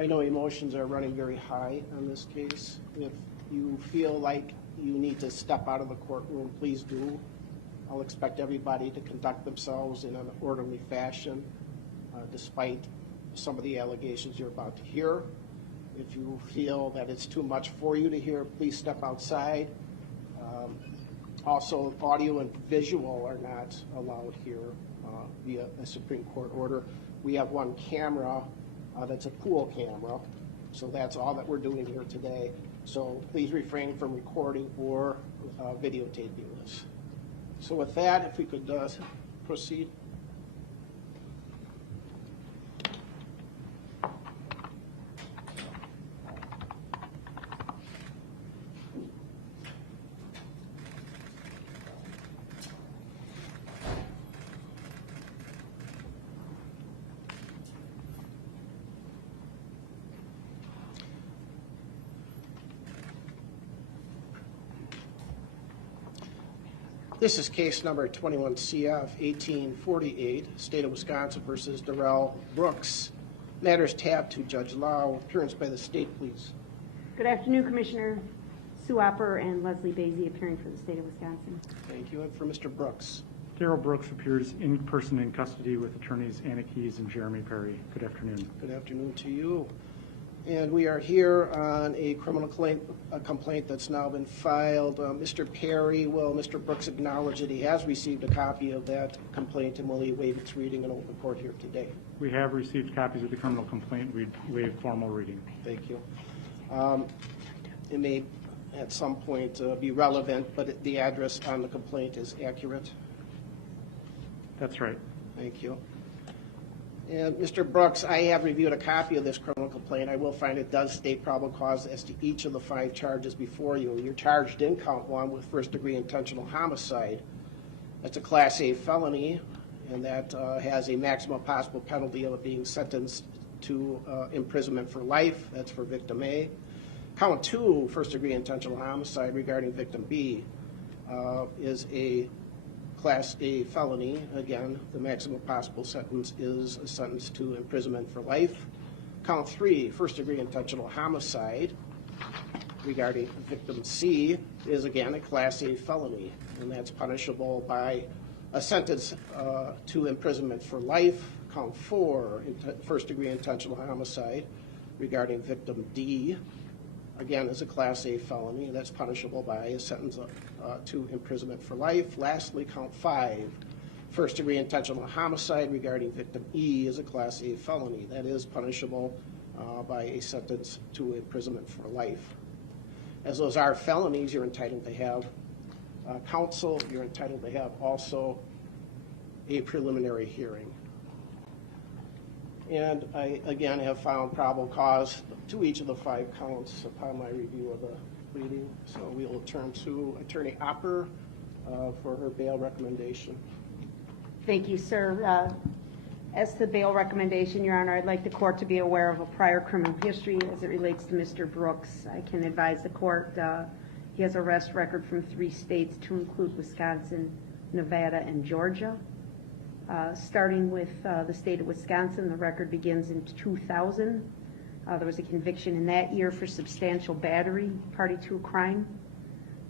I know emotions are running very high on this case. If you feel like you need to step out of the courtroom, please do. I'll expect everybody to conduct themselves in an orderly fashion, despite some of the allegations you're about to hear. If you feel that it's too much for you to hear, please step outside. Also, audio and visual are not allowed here via a Supreme Court order. We have one camera that's a pool camera, so that's all that we're doing here today. So please refrain from recording or videotaping this. So with that, if we could proceed. This is case number 21 CF 1848, State of Wisconsin versus Darrell Brooks. Matters tabbed to Judge Lau. Appearance by the state, please. Good afternoon, Commissioner Sue Opper and Leslie Basie, appearing for the State of Wisconsin. Thank you. And for Mr. Brooks. Darrell Brooks appears in person in custody with attorneys Anna Keyes and Jeremy Perry. Good afternoon. Good afternoon to you. And we are here on a criminal complaint that's now been filed. Mr. Perry, will Mr. Brooks acknowledge that he has received a copy of that complaint, and will he waive its reading in open court here today? We have received copies of the criminal complaint. We waive formal reading. Thank you. It may at some point be relevant, but the address on the complaint is accurate. That's right. Thank you. And Mr. Brooks, I have reviewed a copy of this criminal complaint. I will find it does state probable cause as to each of the 5 charges before you. You're charged in count 1 with first-degree intentional homicide. That's a Class A felony, and that has a maximum possible penalty of being sentenced to imprisonment for life. That's for victim A. Count 2, first-degree intentional homicide regarding victim B, is a Class A felony. Again, the maximum possible sentence is a sentence to imprisonment for life. Count 3, first-degree intentional homicide regarding victim C, is again a Class A felony, and that's punishable by a sentence to imprisonment for life. Count 4, first-degree intentional homicide regarding victim D, again, is a Class A felony, and that's punishable by a sentence to imprisonment for life. Lastly, count 5, first-degree intentional homicide regarding victim E, is a Class A felony. That is punishable by a sentence to imprisonment for life. As those are felonies, you're entitled to have counsel. You're entitled to have also a preliminary hearing. And I, again, have found probable cause to each of the 5 counts upon my review of the pleading. So we will turn to Attorney Opper for her bail recommendation. Thank you, sir. As to the bail recommendation, Your Honor, I'd like the court to be aware of a prior criminal history as it relates to Mr. Brooks. I can advise the court he has arrest record from 3 states to include Wisconsin, Nevada, and Georgia. Starting with the state of Wisconsin, the record begins in 2000. There was a conviction in that year for substantial battery, party to a crime.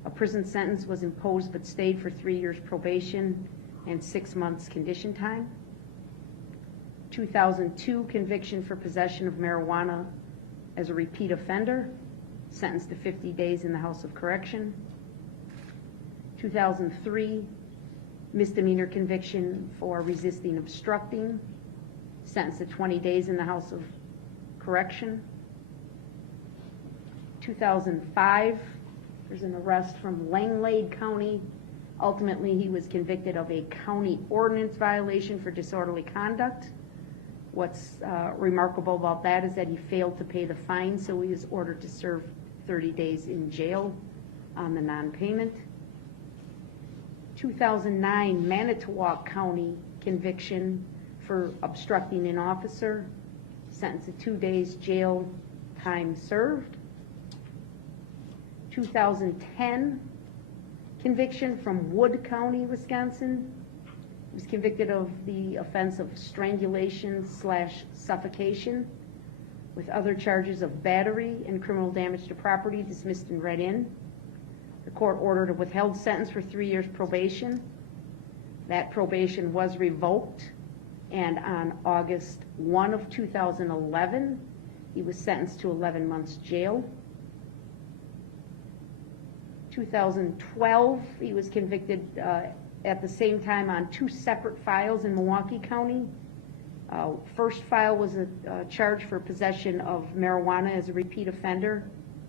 A prison sentence was imposed but stayed for 3 years probation and 6 months condition time. 2002, conviction for possession of marijuana as a repeat offender, sentenced to 50 days in the House of Correction. 2003, misdemeanor conviction for resisting obstructing, sentenced to 20 days in the House of Correction. 2005, there's an arrest from Langlade County. Ultimately, he was convicted of a county ordinance violation for disorderly conduct. What's remarkable about that is that he failed to pay the fine, so he was ordered to serve 30 days in jail on the non-payment. 2009 Manitowoc County conviction for obstructing an officer, sentenced to 2 days jail time served. 2010 conviction from Wood County, Wisconsin. He was convicted of the offense of strangulation / suffocation. with other charges of battery and criminal damage to property dismissed and read in. The court ordered a withheld sentence for 3 years probation. That probation was revoked, and on August 1 of 2011, he was sentenced to 11 months jail. 2012, he was convicted at the same time on 2 separate files in Milwaukee County. First file was a charge for possession of marijuana as a repeat offender,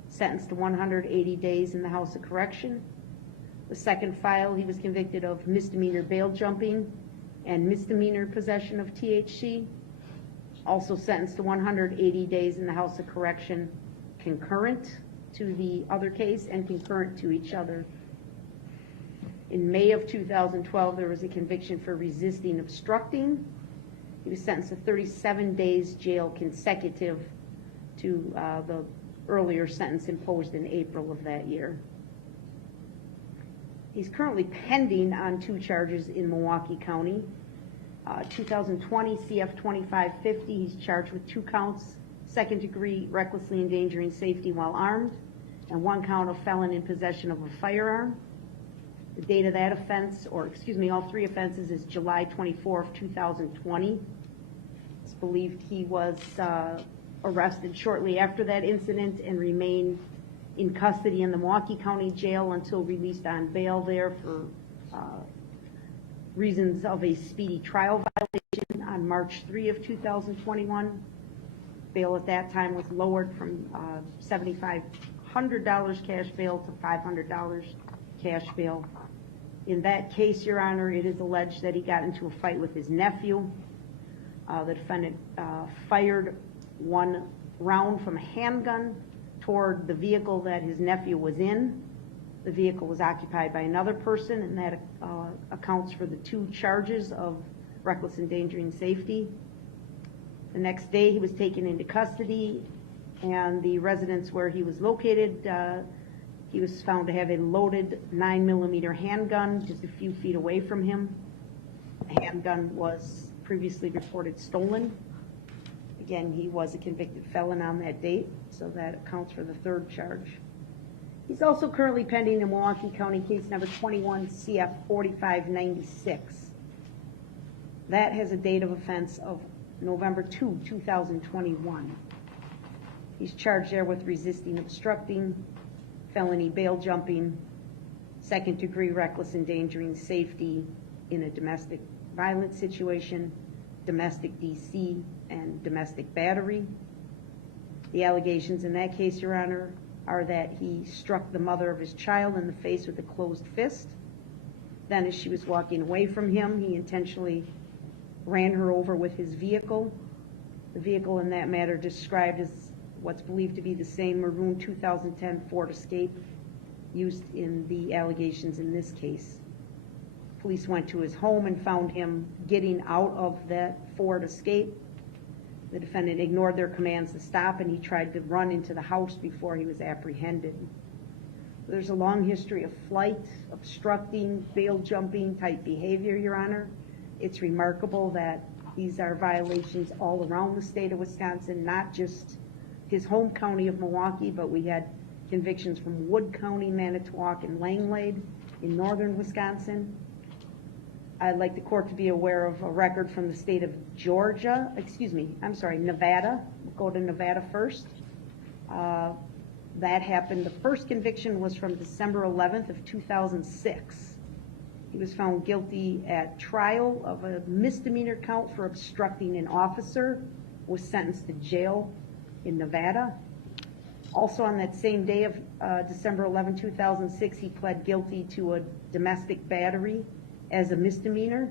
sentenced to 180 days in the House of Correction. The second file, he was convicted of misdemeanor bail jumping and misdemeanor possession of THC, also sentenced to 180 days in the House of Correction, concurrent to the other case and concurrent to each other. In May of 2012, there was a conviction for resisting obstructing. He was sentenced to 37 days jail consecutive to the earlier sentence imposed in April of that year. He's currently pending on 2 charges in Milwaukee County. 2020 CF 2550, he's charged with 2 counts, second-degree recklessly endangering safety while armed, and 1 count of felon in possession of a firearm. The date of that offense, or excuse me, all 3 offenses, is July 24 of 2020. It's believed he was arrested shortly after that incident and remained in custody in the Milwaukee County Jail until released on bail there for reasons of a speedy trial violation on March 3 of 2021. Bail at that time was lowered from $7,500 cash bail to $500 cash bail. In that case, Your Honor, it is alleged that he got into a fight with his nephew. The defendant fired 1 round from a handgun toward the vehicle that his nephew was in. The vehicle was occupied by another person, and that accounts for the 2 charges of reckless endangering safety. The next day, he was taken into custody, and the residence where he was located, he was found to have a loaded 9mm handgun just a few feet away from him. The handgun was previously reported stolen. Again, he was a convicted felon on that date, so that accounts for the 3rd charge. He's also currently pending in Milwaukee County case number 21 CF 4596. That has a date of offense of November 2, 2021. He's charged there with resisting obstructing, felony bail jumping, second-degree reckless endangering safety in a domestic violence situation, domestic DC, and domestic battery. The allegations in that case, Your Honor, are that he struck the mother of his child in the face with a closed fist. Then as she was walking away from him, he intentionally ran her over with his vehicle. The vehicle in that matter described as what's believed to be the same maroon 2010 Ford Escape used in the allegations in this case. Police went to his home and found him getting out of that Ford Escape. The defendant ignored their commands to stop, and he tried to run into the house before he was apprehended. There's a long history of flight, obstructing, bail jumping type behavior, Your Honor. It's remarkable that these are violations all around the state of Wisconsin, not just his home county of Milwaukee, but we had convictions from Wood County, Manitowoc, and Langlade in northern Wisconsin. I'd like the court to be aware of a record from the state of Nevada. We'll go to Nevada first. That happened, the first conviction was from December 11th of 2006. He was found guilty at trial of a misdemeanor count for obstructing an officer, was sentenced to jail in Nevada. Also on that same day of December 11, 2006, he pled guilty to a domestic battery as a misdemeanor,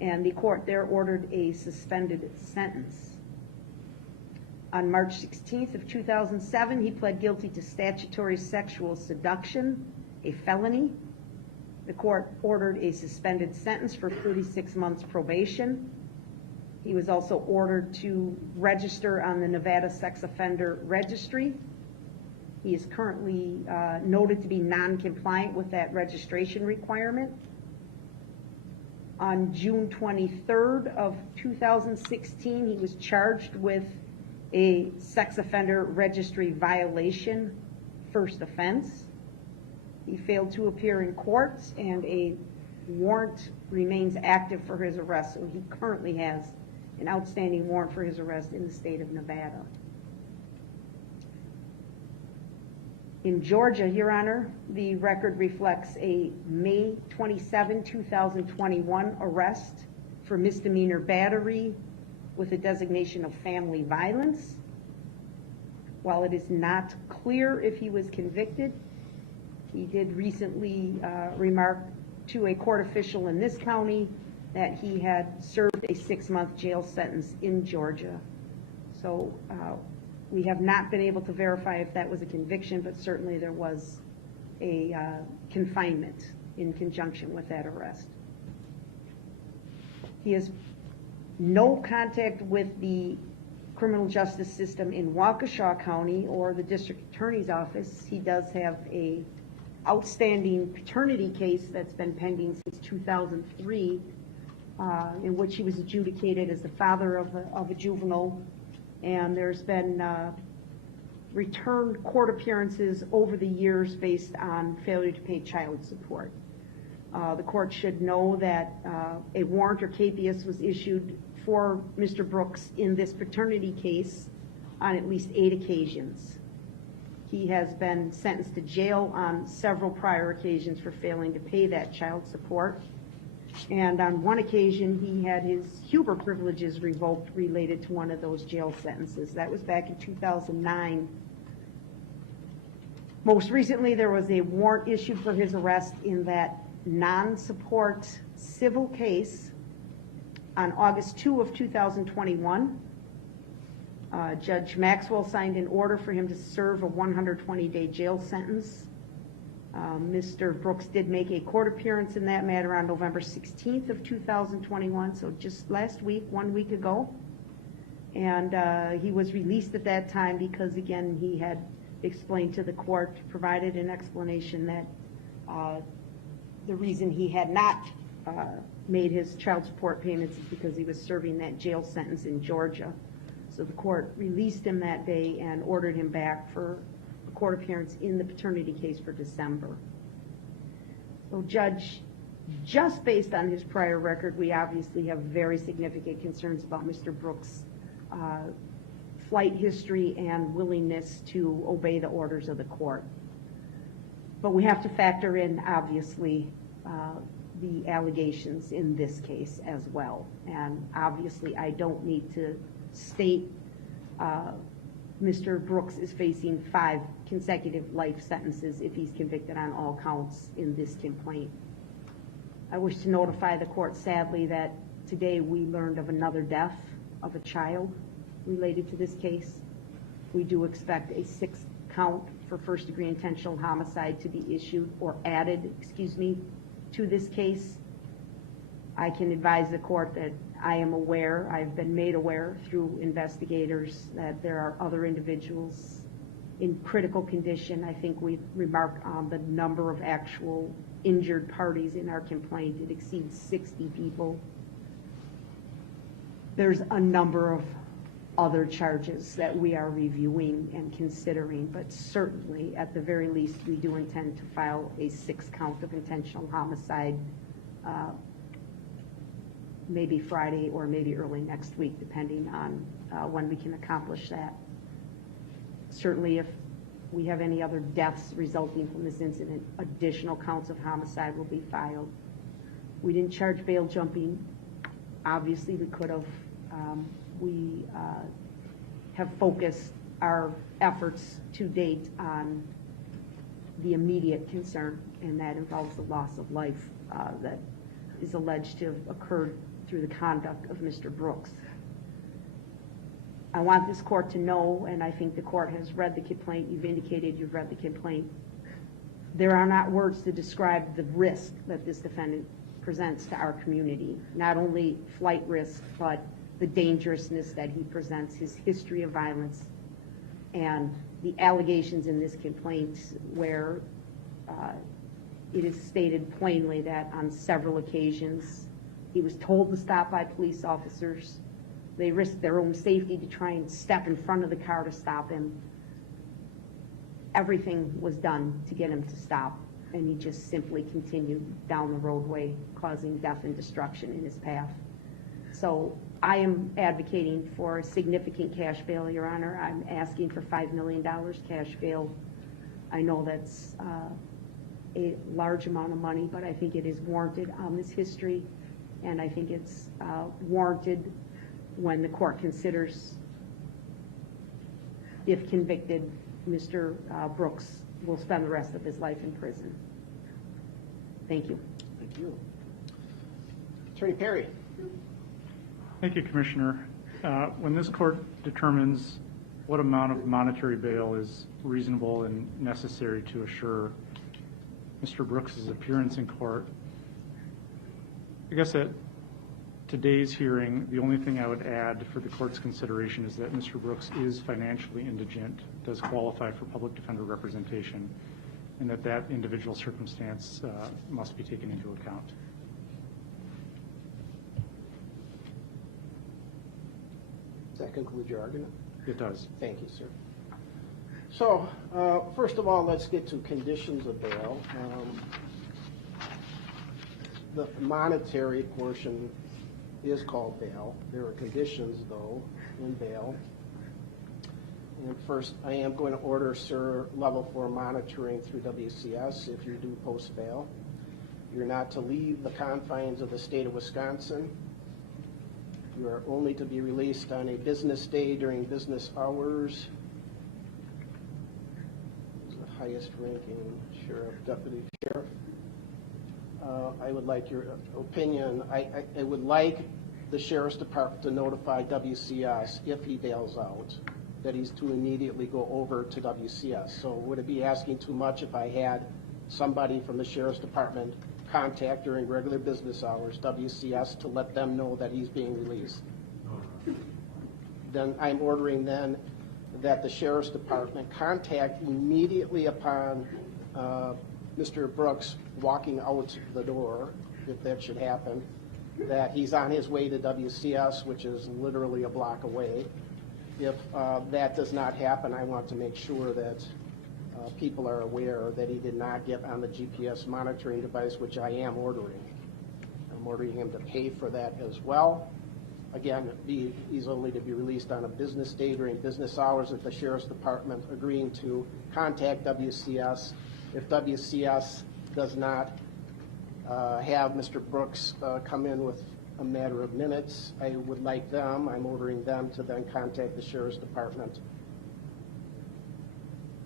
and the court there ordered a suspended sentence. On March 16th of 2007, he pled guilty to statutory sexual seduction, a felony. The court ordered a suspended sentence for 36 months probation. He was also ordered to register on the Nevada Sex Offender Registry. He is currently noted to be non-compliant with that registration requirement. On June 23rd of 2016, he was charged with a sex offender registry violation, first offense. He failed to appear in court, and a warrant remains active for his arrest, so he currently has an outstanding warrant for his arrest in the state of Nevada. In Georgia, Your Honor, the record reflects a May 27, 2021 arrest for misdemeanor battery with a designation of family violence. While it is not clear if he was convicted, he did recently remark to a court official in this county that he had served a 6-month jail sentence in Georgia. So we have not been able to verify if that was a conviction, but certainly there was a confinement in conjunction with that arrest. He has no contact with the criminal justice system in Waukesha County or the district attorney's office. He does have a outstanding paternity case that's been pending since 2003, in which he was adjudicated as the father of a juvenile, and there's been returned court appearances over the years based on failure to pay child support. The court should know that a warrant or capias was issued for Mr. Brooks in this paternity case on at least 8 occasions. He has been sentenced to jail on several prior occasions for failing to pay that child support. And on one occasion, he had his Huber privileges revoked related to one of those jail sentences. That was back in 2009. Most recently, there was a warrant issued for his arrest in that non-support civil case on August 2 of 2021. Judge Maxwell signed an order for him to serve a 120-day jail sentence. Mr. Brooks did make a court appearance in that matter on November 16th of 2021, so just last week, 1 week ago. And he was released at that time because, again, he had explained to the court, provided an explanation that the reason he had not made his child support payments is because he was serving that jail sentence in Georgia. So the court released him that day and ordered him back for a court appearance in the paternity case for December. So Judge, just based on his prior record, we obviously have very significant concerns about Mr. Brooks' flight history and willingness to obey the orders of the court. But we have to factor in, obviously, the allegations in this case as well. And obviously, I don't need to state Mr. Brooks is facing 5 consecutive life sentences if he's convicted on all counts in this complaint. I wish to notify the court, sadly, that today we learned of another death of a child related to this case. We do expect a 6th count for first-degree intentional homicide to be issued or added, to this case. I can advise the court that I am aware, I've been made aware through investigators that there are other individuals in critical condition. I think we've remarked on the number of actual injured parties in our complaint. It exceeds 60 people. There's a number of other charges that we are reviewing and considering, but certainly, at the very least, we do intend to file a 6th count of intentional homicide maybe Friday or maybe early next week, depending on when we can accomplish that. Certainly, if we have any other deaths resulting from this incident, additional counts of homicide will be filed. We didn't charge bail jumping. Obviously, we could have. We have focused our efforts to date on the immediate concern, and that involves the loss of life that is alleged to have occurred through the conduct of Mr. Brooks. I want this court to know, and I think the court has read the complaint, you've indicated you've read the complaint, there are not words to describe the risk that this defendant presents to our community. Not only flight risk, but the dangerousness that he presents, his history of violence, and the allegations in this complaint where it is stated plainly that on several occasions he was told to stop by police officers, They risked their own safety to try and step in front of the car to stop him. Everything was done to get him to stop, and he just simply continued down the roadway, causing death and destruction in his path. So I am advocating for a significant cash bail, Your Honor. I'm asking for $5 million cash bail. I know that's a large amount of money, but I think it is warranted on this history, and I think it's warranted when the court considers, if convicted, Mr. Brooks will spend the rest of his life in prison. Thank you. Thank you. Attorney Perry. Thank you, Commissioner. When this court determines what amount of monetary bail is reasonable and necessary to assure Mr. Brooks's appearance in court, I guess at today's hearing, the only thing I would add for the court's consideration is that Mr. Brooks is financially indigent, does qualify for public defender representation, and that individual circumstance must be taken into account. Does that conclude your argument? It does. Thank you, sir. So, first of all, let's get to conditions of bail. The monetary portion is called bail. There are conditions, though, in bail. And first, I am going to order, sir, level 4 monitoring through WCS if you do post bail. You're not to leave the confines of the state of Wisconsin. You are only to be released on a business day during business hours. Who's the highest ranking sheriff, deputy sheriff? I would like your opinion. I would like the sheriff's department to notify WCS if he bails out, that he's to immediately go over to WCS. So would it be asking too much if I had somebody from the sheriff's department contact during regular business hours WCS to let them know that he's being released? Then I'm ordering then that the sheriff's department contact immediately upon Mr. Brooks walking out the door, if that should happen, that he's on his way to WCS, which is literally a block away. If that does not happen, I want to make sure that people are aware that he did not get on the GPS monitoring device, which I am ordering. I'm ordering him to pay for that as well. Again, he's only to be released on a business day during business hours at the sheriff's department, agreeing to contact WCS. If WCS does not have Mr. Brooks come in with a matter of minutes, I would like them, I'm ordering them to then contact the sheriff's department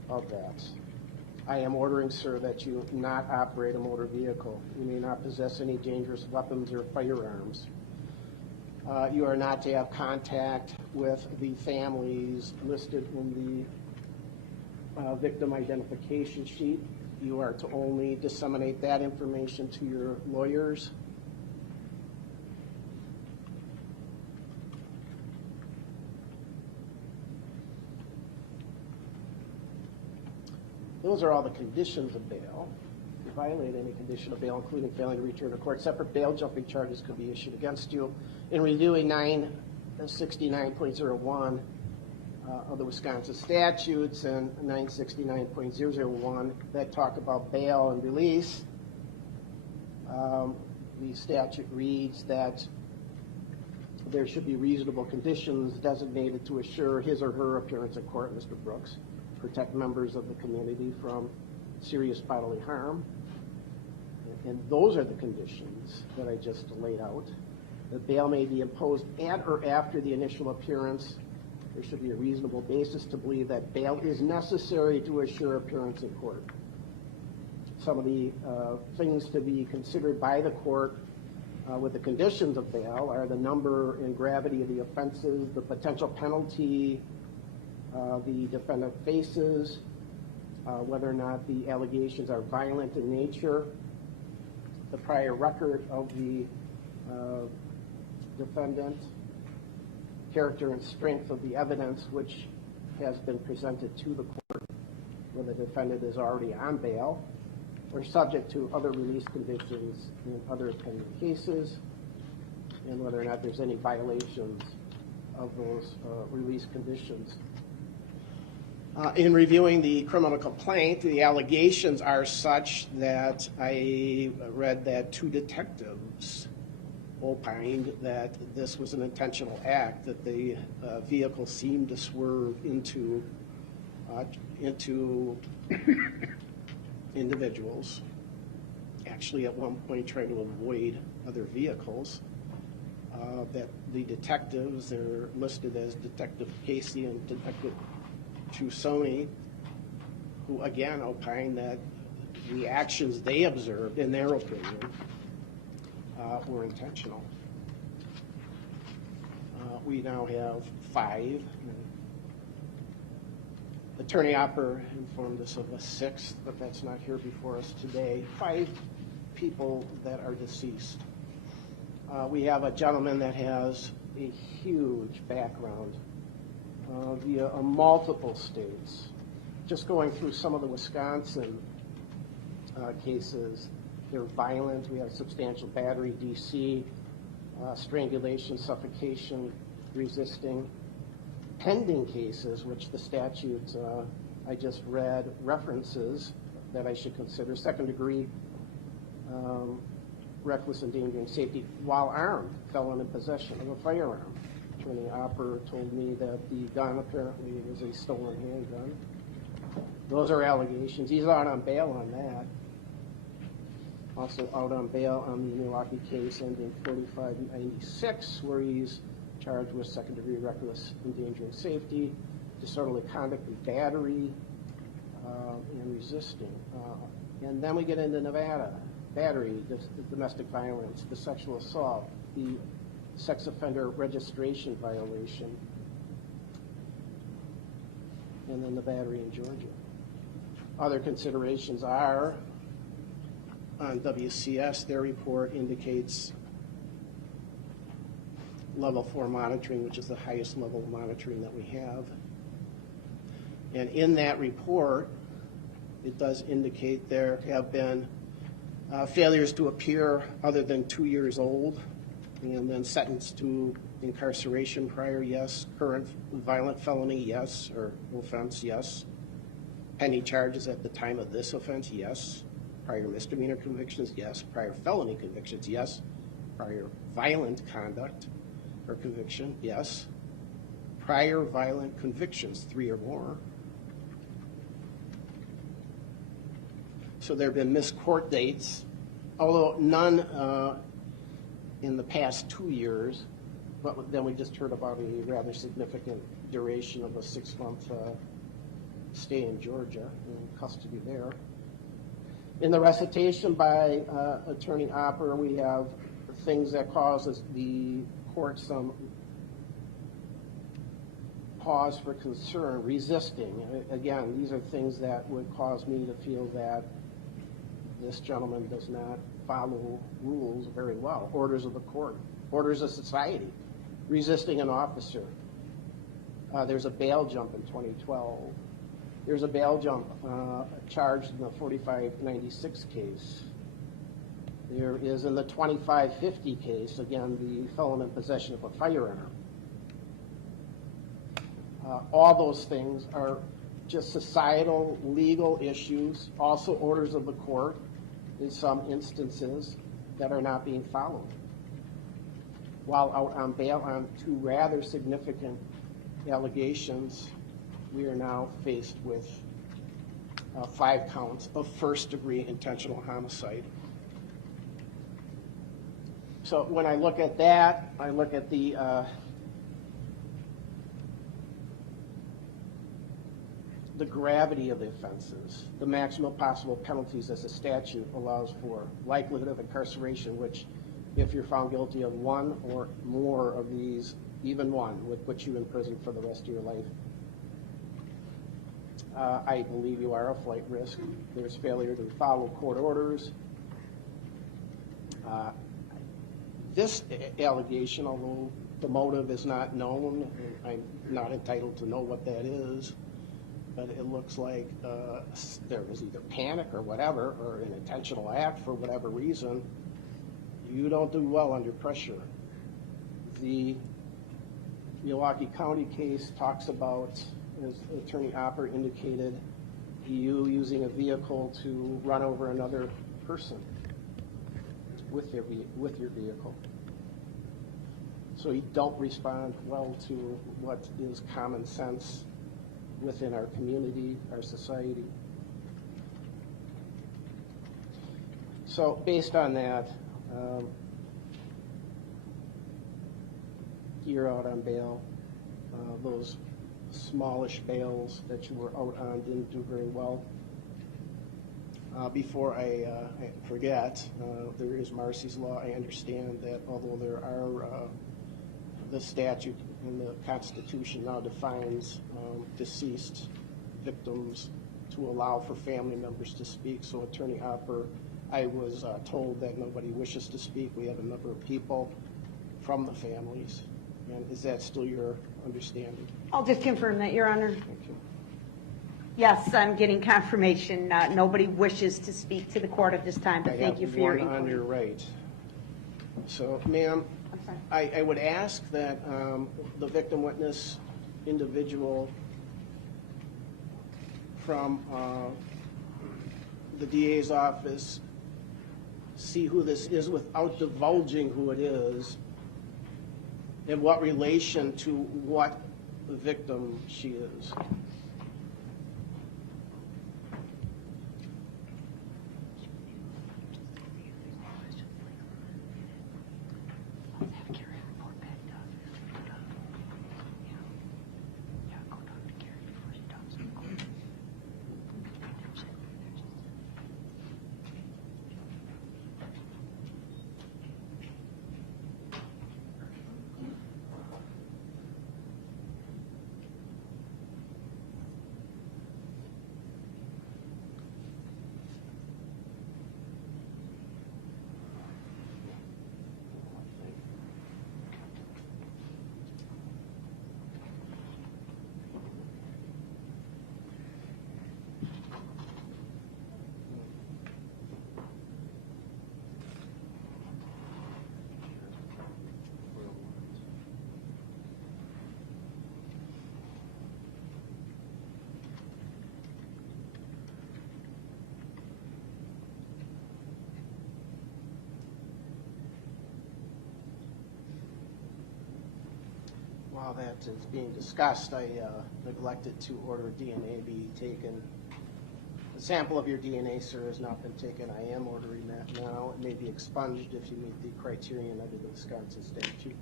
of that. I am ordering, sir, that you not operate a motor vehicle. You may not possess any dangerous weapons or firearms. You are not to have contact with the families listed in the victim identification sheet. You are to only disseminate that information to your lawyers. Those are all the conditions of bail. If you violate any condition of bail, including failing to return to court, separate bail jumping charges could be issued against you. In reviewing 969.01 of the Wisconsin statutes and 969.001 that talk about bail and release, the statute reads that there should be reasonable conditions designated to assure his or her appearance in court, Mr. Brooks, protect members of the community from serious bodily harm. And those are the conditions that I just laid out. The bail may be imposed at or after the initial appearance. There should be a reasonable basis to believe that bail is necessary to assure appearance in court. Some of the things to be considered by the court with the conditions of bail are the number and gravity of the offenses, the potential penalty the defendant faces, whether or not the allegations are violent in nature, the prior record of the defendant, character and strength of the evidence which has been presented to the court, whether the defendant is already on bail or subject to other release conditions in other pending cases, and whether or not there's any violations of those release conditions. In reviewing the criminal complaint, the allegations are such that I read that 2 detectives opined that this was an intentional act, that the vehicle seemed to swerve into individuals, actually at one point trying to avoid other vehicles, that the detectives, they're listed as Detective Casey and Detective Chusoni, who again opined that the actions they observed, in their opinion, were intentional. We now have 5. Attorney Opper informed us of a 6th, but that's not here before us today. 5 people that are deceased. We have a gentleman that has a huge background via multiple states. Just going through some of the Wisconsin cases, they're violent. We have substantial battery, DC, strangulation, suffocation, resisting. Pending cases, which the statute I just read references that I should consider: 2nd degree, reckless endangering safety while armed, felon in possession of a firearm. Attorney Opper told me that the gun apparently was a stolen handgun. Those are allegations. He's out on bail on that. Also out on bail on the Milwaukee case ending 4596, where he's charged with 2nd degree reckless endangering safety, disorderly conduct and battery, and resisting. And then we get into Nevada: battery, the domestic violence, the sexual assault, the sex offender registration violation, and then the battery in Georgia. Other considerations are, on WCS, their report indicates level 4 monitoring, which is the highest level of monitoring that we have. And in that report, it does indicate there have been failures to appear other than 2 years old, and then sentenced to incarceration prior, yes. Current violent felony, yes, or offense, yes. Pending charges at the time of this offense, yes. Prior misdemeanor convictions, yes. Prior felony convictions, yes. Prior violent conduct or conviction, yes. Prior violent convictions, 3 or more. So there have been missed court dates, although none in the past 2 years, but then we just heard about a rather significant duration of a 6-month stay in Georgia, in custody there. In the recitation by Attorney Opper, we have things that causes the court some pause for concern: resisting. Again, these are things that would cause me to feel that this gentleman does not follow rules very well. Orders of the court, orders of society, resisting an officer. There's a bail jump in 2012. There's a bail jump charged in the 4596 case. There is in the 2550 case, again, the felon in possession of a firearm. All those things are just societal, legal issues, also orders of the court in some instances that are not being followed. While out on bail on 2 rather significant allegations, we are now faced with 5 counts of first-degree intentional homicide. So when I look at that, I look at the gravity of the offenses, the maximum possible penalties as the statute allows for, likelihood of incarceration, which, if you're found guilty of 1 or more of these, even 1, would put you in prison for the rest of your life. I believe you are a flight risk. There's failure to follow court orders. This allegation, although the motive is not known, I'm not entitled to know what that is, but it looks like there was either panic or whatever, or an intentional act for whatever reason. You don't do well under pressure. The Milwaukee County case talks about, as Attorney Opper indicated, you using a vehicle to run over another person with your vehicle. So you don't respond well to what is common sense within our community, our society. So based on that, you're out on bail. Those smallish bails that you were out on didn't do very well. Before I forget, there is Marcy's Law. I understand that although there are, the statute in the Constitution now defines deceased victims to allow for family members to speak. So Attorney Hopper, I was told that nobody wishes to speak. We have a number of people from the families. And is that still your understanding? I'll just confirm that, Your Honor. Okay. Yes, I'm getting confirmation. Nobody wishes to speak to the court at this time, but thank you for your I have one on your inquiry. right. So, ma'am, I'm sorry. I would ask that the victim witness individual from the DA's office see who this is without divulging who it is and what relation to what victim she is. While that is being discussed, I neglected to order DNA be taken. A sample of your DNA, sir, has not been taken. I am ordering that now. It may be expunged if you meet the criterion under the Wisconsin statute.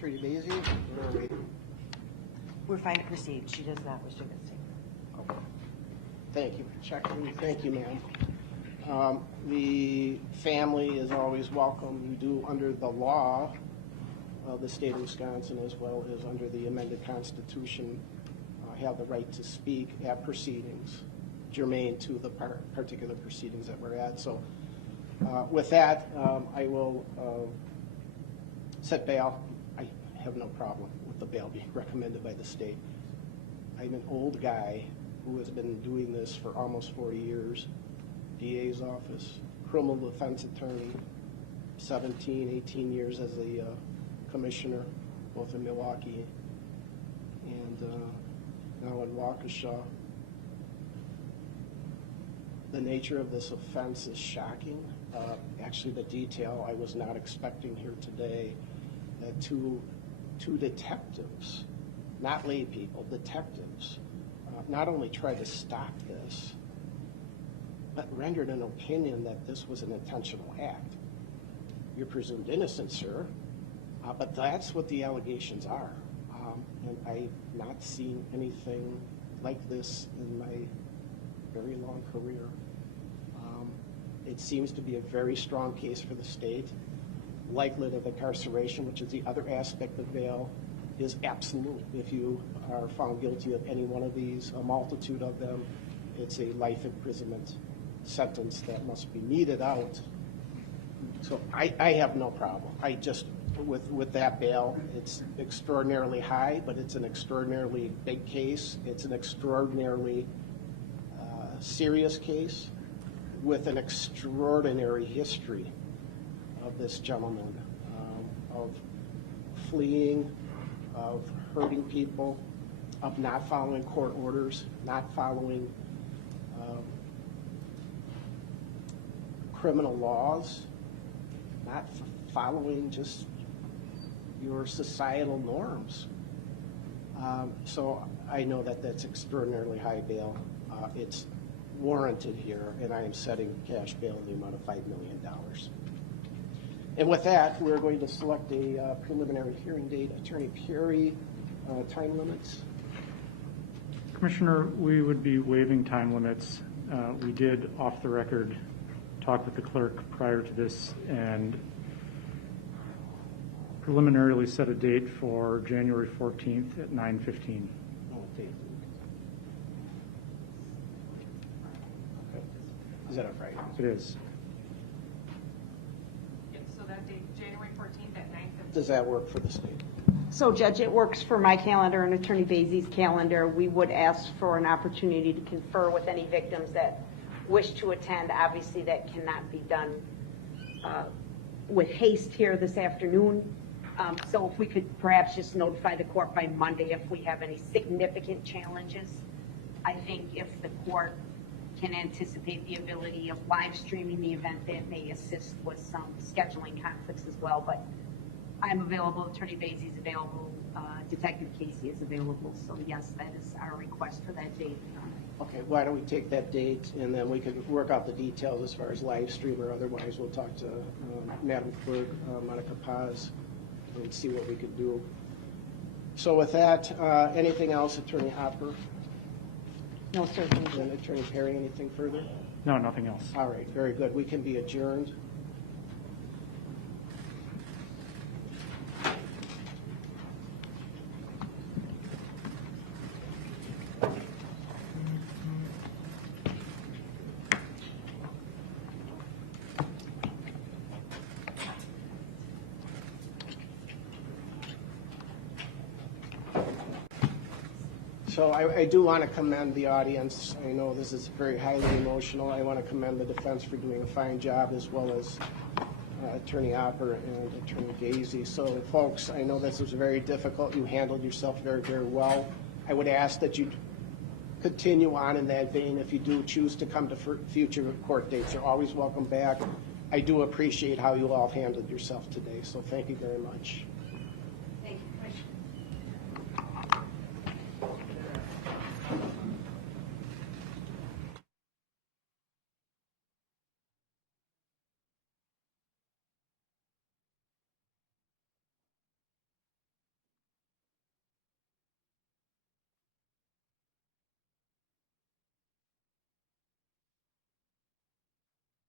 Pretty Daisy, where are we? We're fine to proceed. She does not wish to visit. Okay. Thank you for checking. Thank you, ma'am. The family is always welcome. You do, under the law of the state of Wisconsin, as well as under the amended Constitution, have the right to speak at proceedings germane to the particular proceedings that we're at. So with that, I will set bail. I have no problem with the bail being recommended by the state. I'm an old guy who has been doing this for almost 40 years. DA's office, criminal defense attorney, 17, 18 years as a commissioner, both in Milwaukee and now in Waukesha. The nature of this offense is shocking. Actually, the detail I was not expecting here today, that two detectives, not lay people, detectives, not only tried to stop this, but rendered an opinion that this was an intentional act. You're presumed innocent, sir, but that's what the allegations are. And I've not seen anything like this in my very long career. It seems to be a very strong case for the state. Likelihood of incarceration, which is the other aspect of bail, is absolute. If you are found guilty of any one of these, a multitude of them, it's a life imprisonment sentence that must be meted out. So I have no problem. with that bail. It's extraordinarily high, but it's an extraordinarily big case. It's an extraordinarily serious case with an extraordinary history of this gentleman, of fleeing, of hurting people, of not following court orders, not following criminal laws, not following just your societal norms. So I know that that's extraordinarily high bail. It's warranted here, and I am setting cash bail in the amount of $5 million. And with that, we're going to select a preliminary hearing date. Attorney Perry, time limits? Commissioner, we would be waiving time limits. We did, off the record, talk with the clerk prior to this and preliminarily set a date for January 14th at 9:15. Okay. Is that a Friday? It is. Yep, so that date, January 14th at 9:15. Does that work for the state? So Judge, it works for my calendar and Attorney Bailey's calendar. We would ask for an opportunity to confer with any victims that wish to attend. Obviously, that cannot be done with haste here this afternoon. So if we could perhaps just notify the court by Monday if we have any significant challenges. I think if the court can anticipate the ability of live streaming the event, that may assist with some scheduling conflicts as well. But I'm available, Attorney Bailey's available, Detective Casey is available. So yes, that is our request for that date. Okay, why don't we take that date, and then we can work out the details as far as live stream or otherwise. We'll talk to Madam Clerk, Monica Paz, and see what we could do. So with that, anything else, Attorney Hopper? No, sir, thank you. And Attorney Perry, anything further? No, nothing else. All right, very good. We can be adjourned. So I do want to commend the audience. I know this is very highly emotional. I want to commend the defense for doing a fine job, as well as Attorney Hopper and Attorney Gazy. So folks, I know this was very difficult. You handled yourself very, very well. I would ask that you continue on in that vein. If you do choose to come to future court dates, you're always welcome back. I do appreciate how you all handled yourself today, so thank you very much.